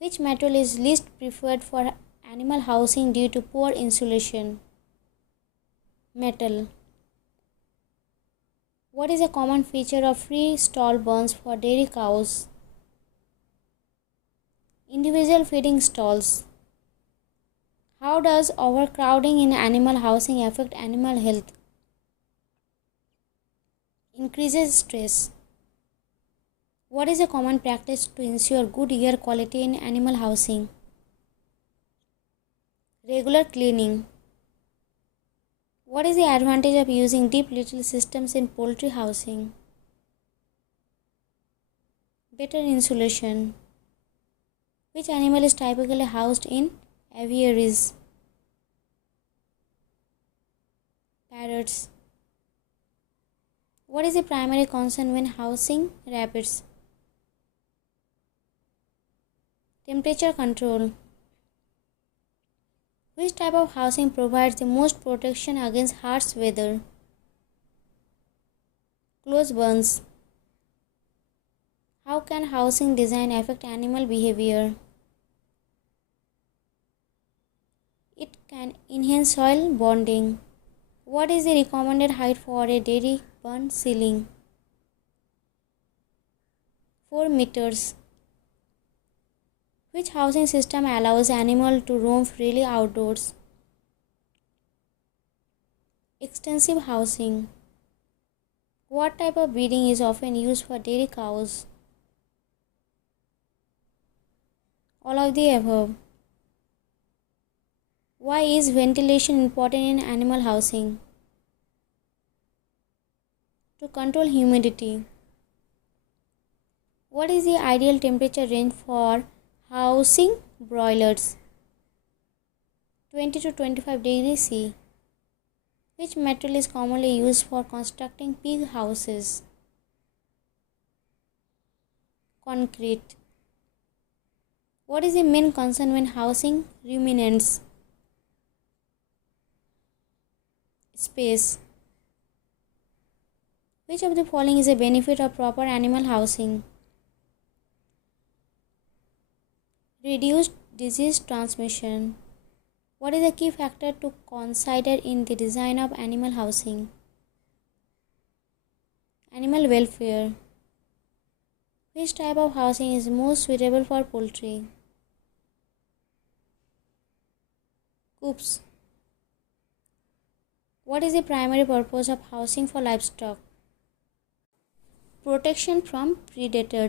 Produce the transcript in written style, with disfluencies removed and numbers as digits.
Which material is least preferred for animal housing due to poor insulation? Metal. What is a common feature of free stall burns for dairy cows? Individual feeding stalls. How does overcrowding in animal housing affect animal health? Increases stress. What is a common practice to ensure good air quality in animal housing? Regular cleaning. What is the advantage of using deep litter systems in poultry housing? Better insulation. Which animal is typically housed in aviaries? Parrots. What is the primary concern when housing rabbits? Temperature control. Which type of housing provides the most protection against harsh weather? Close burns. How can housing design affect animal behavior? It can enhance soil bonding. What is the recommended height for a dairy barn ceiling? 4 meters. Which housing system allows animals to roam freely outdoors? Extensive housing. What type of breeding is often used for dairy cows? All of the above. Why is ventilation important in animal housing? To control humidity. What is the ideal temperature range for housing broilers? 20 to 25 degrees C. Which material is commonly used for constructing pig houses? Concrete. What is the main concern when housing ruminants? Space. Which of the following is a benefit of proper animal housing? Reduced disease transmission. What is a key factor to consider in the design of animal housing? Animal welfare. Which type of housing is most suitable for poultry? Coops. What is the primary purpose of housing for livestock? Protection from predators.